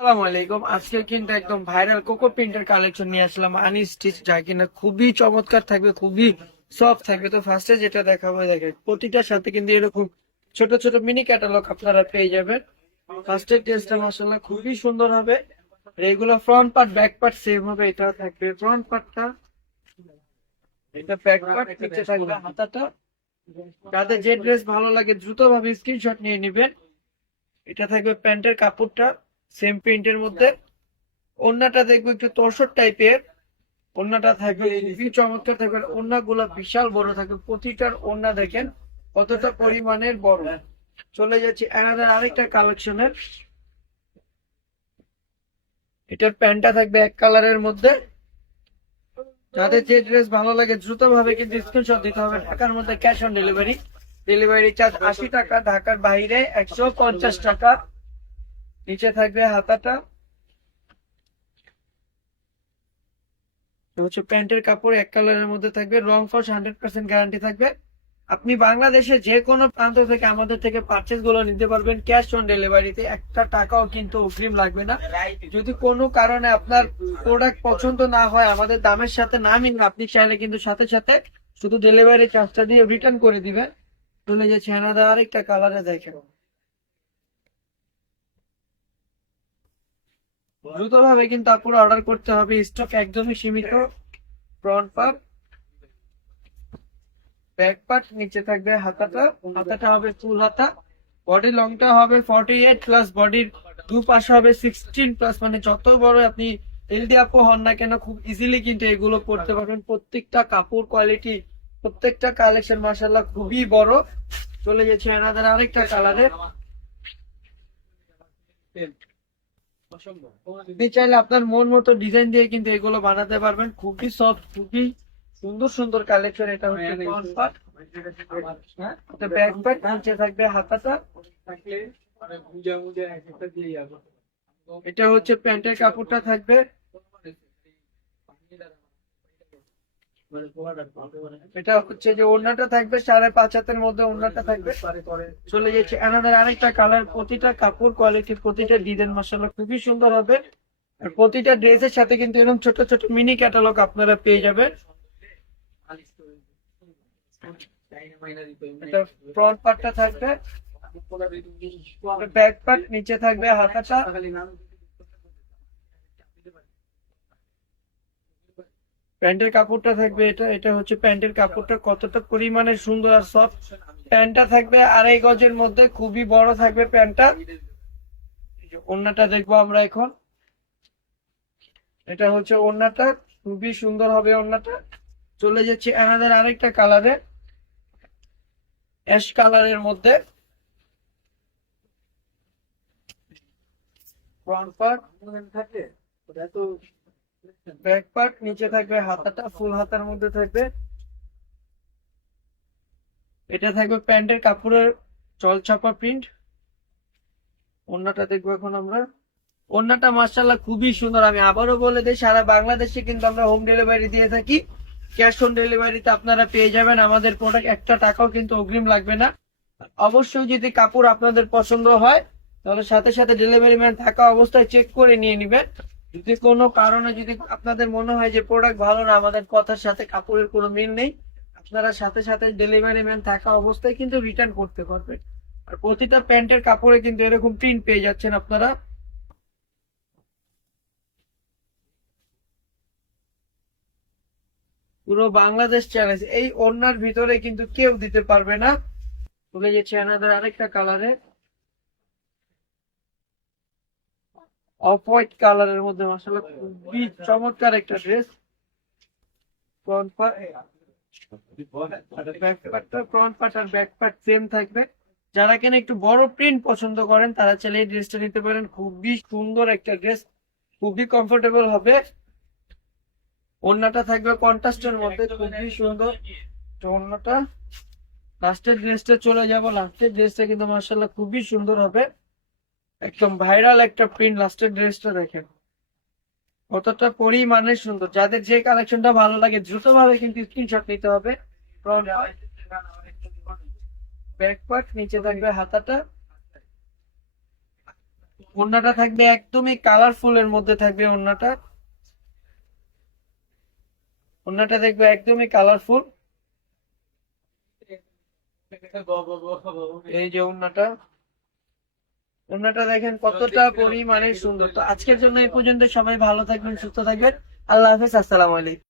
আসসালামু আলাইকুম। আজকে কিন্তু একদম ভাইরাল কোকো প্রিন্টের কালেকশন নিয়ে আসলাম আনস্টিচ, যা কিনা খুবই চমৎকার থাকবে, খুবই সফট থাকবে। তো ফার্স্টে যেটা দেখাবো, দেখেন প্রতিটার সাথে কিন্তু এরকম ছোট ছোট মিনি ক্যাটালগ আপনারা পেয়ে যাবেন। ফার্স্টের ড্রেসটা মাশাআল্লাহ খুবই সুন্দর হবে। এগুলো front part back part same হবে। এটা থাকবে ফ্রন্ট পার্টটা, এটা ব্যাক পার্ট, নিচে থাকবে হাতাটা। যাদের যে ড্রেস ভালো লাগে দ্রুত ভাবে স্ক্রিনশট নিয়ে নেবেন। এটা থাকবে প্যান্টের কাপড়টা সেম প্রিন্টের মধ্যে। ওড়নাটা দেখবো একটু তসর টাইপের। ওড়নাটা থাকবে খুবই চমৎকার থাকবে। ওড়নাগুলো বিশাল বড় থাকবে, প্রতিটার ওড়না দেখেন কতটা পরিমাণের বড়। চলে যাচ্ছি অ্যানাদার আরেকটা কালেকশনের। এটার প্যান্টটা থাকবে এক কালারের মধ্যে। যাদের যে ড্রেস ভালো লাগে দ্রুত ভাবে কিন্তু স্ক্রিনশট দিতে হবে। ঢাকার মধ্যে cash on delivery, delivery charge 80 টাকা, ঢাকার বাইরে 150 টাকা। নিচে থাকবে হাতাটা, হচ্ছে প্যান্টের কাপড় এক কালারের মধ্যে থাকবে। রং কস 100% গ্যারান্টি থাকবে। আপনি বাংলাদেশে যে কোনো প্রান্ত থেকে আমাদের থেকে পারচেজ গুলো নিতে পারবেন ক্যাশ অন ডেলিভারিতে। একটা টাকাও কিন্তু অগ্রিম লাগবে না। যদি কোনো কারণে আপনার প্রোডাক্ট পছন্দ না হয়, আমাদের দামের সাথে না মিলে, আপনি চাইলে কিন্তু সাথে সাথে শুধু ডেলিভারি চার্জটা দিয়ে রিটার্ন করে দিবেন। চলে যাচ্ছে আলাদা আরেকটা কালারে, দেখেন দ্রুত ভাবে কিন্তু আপুরা অর্ডার করতে হবে, স্টক একদমই সীমিত। ফ্রন্ট পার্ট, ব্যাক পার্ট, নিচে থাকবে হাতাটা। হাতাটা হবে ফুল হাতা। বডি লংটা হবে 48 প্লাস, বডির দুপাশে হবে 16 প্লাস। মানে যত বড় আপনি হেলদি আপু হন না কেন, খুব ইজিলি কিন্তু এগুলো পড়তে পারবেন। প্রত্যেকটা কাপড় কোয়ালিটি, প্রত্যেকটা কালেকশন মাশাআল্লাহ খুবই বড়। চলে যাচ্ছে এনাদের আরেকটা কালারে। আপনি চাইলে আপনার মন মতো ডিজাইন দিয়ে কিন্তু এগুলো বানাতে পারবেন। খুবই সফট, খুবই সুন্দর সুন্দর কালেকশন। এটা হচ্ছে ফ্রন্ট পার্ট, হ্যাঁ এটা ব্যাক পার্ট, নিচে থাকবে হাতাটা। এটা হচ্ছে প্যান্টের কাপড়টা থাকবে। এটা হচ্ছে যে ওড়নাটা থাকবে 5.5 হাতের মধ্যে ওড়নাটা থাকবে। চলে যাচ্ছে এনাদের আরেকটা কালার। প্রতিটা কাপড় কোয়ালিটি, প্রতিটা ডিজাইন মাশাআল্লাহ খুবই সুন্দর হবে। আর প্রতিটা ড্রেসের সাথে কিন্তু এরকম ছোট ছোট মিনি ক্যাটালগ আপনারা পেয়ে যাবেন। এটা ফ্রন্ট পার্টটা থাকবে, ব্যাক পার্ট, নিচে থাকবে হাতাটা। প্যান্টের কাপড়টা থাকবে এটা। এটা হচ্ছে প্যান্টের কাপড়টা কতটা পরিমাণে সুন্দর আর সফট। প্যান্টটা থাকবে 2.5 গজের মধ্যে, খুবই বড় থাকবে প্যান্টটা। ওড়নাটা দেখবো আমরা এখন। এটা হচ্ছে ওড়নাটা, খুবই সুন্দর হবে ওড়নাটা। চলে যাচ্ছে আমাদের আরেকটা কালারে, অ্যাশ কালারের মধ্যে। ফ্রন্ট পার্ট থাকে, ওটা তো ব্যাক পার্ট, নিচে থাকবে হাতাটা ফুল হাতার মধ্যে থাকবে। এটা থাকবে প্যান্টের কাপড়ের জলছাপা প্রিন্ট। ওড়নাটা দেখবো এখন আমরা। ওড়নাটা মাশাআল্লাহ খুবই সুন্দর। আমি আবারও বলে দিই, সারা বাংলাদেশে কিন্তু আমরা হোম ডেলিভারি দিয়ে থাকি। ক্যাশ অন ডেলিভারিতে আপনারা পেয়ে যাবেন আমাদের প্রোডাক্ট, একটা টাকাও কিন্তু অগ্রিম লাগবে না। অবশ্যই যদি কাপড় আপনাদের পছন্দ হয়, তাহলে সাথে সাথে ডেলিভারি ম্যান থাকা অবস্থায় চেক করে নিয়ে নিবেন। যদি কোনো কারণে যদি আপনাদের মনে হয় যে প্রোডাক্ট ভালো না, আমাদের কথার সাথে কাপড়ের কোনো মিল নেই, আপনারা সাথে সাথে ডেলিভারি ম্যান থাকা অবস্থায় কিন্তু রিটার্ন করতে পারবেন। আর প্রতিটা প্যান্টের কাপড়ে কিন্তু এরকম প্রিন্ট পেয়ে যাচ্ছেন আপনারা। পুরো বাংলাদেশ চ্যালেঞ্জ, এই ওড়নার ভিতরে কিন্তু কেউ দিতে পারবে না। চলে যাচ্ছে আমাদের আরেকটা কালারে, অফ হোয়াইট কালারের মধ্যে মাশাআল্লাহ খুবই চমৎকার একটা dress. Front part, front part আর ব্যাক পার্ট সেম থাকবে। যারা কিনা একটু বড় প্রিন্ট পছন্দ করেন তারা চাইলে এই ড্রেসটা নিতে পারেন। খুবই সুন্দর একটা ড্রেস, খুবই কমফোর্টেবল হবে। ওড়নাটা থাকবে কন্ট্রাস্টের মধ্যে, খুবই সুন্দর ওড়নাটা। লাস্টের ড্রেসটা চলে যাব। লাস্টের ড্রেসটা কিন্তু মাশাআল্লাহ খুবই সুন্দর হবে, একদম ভাইরাল একটা প্রিন্ট। লাস্টের ড্রেসটা দেখেন কতটা পরিমাণে সুন্দর। যাদের যে কালেকশনটা ভালো লাগে দ্রুত ভাবে কিন্তু স্ক্রিনশট নিতে হবে। ব্যাক পার্ট, নিচে থাকবে হাতাটা। ওড়নাটা থাকবে একদমই কালারফুল এর মধ্যে থাকবে ওড়নাটা। ওড়নাটা দেখবে একদমই কালারফুল। এই যে ওড়নাটা, ওড়নাটা দেখেন কতটা পরিমাণে সুন্দর। তো আজকের জন্য এই পর্যন্ত, সবাই ভালো থাকবেন, সুস্থ থাকবেন। আল্লাহ হাফেজ, আসসালামু আলাইকুম।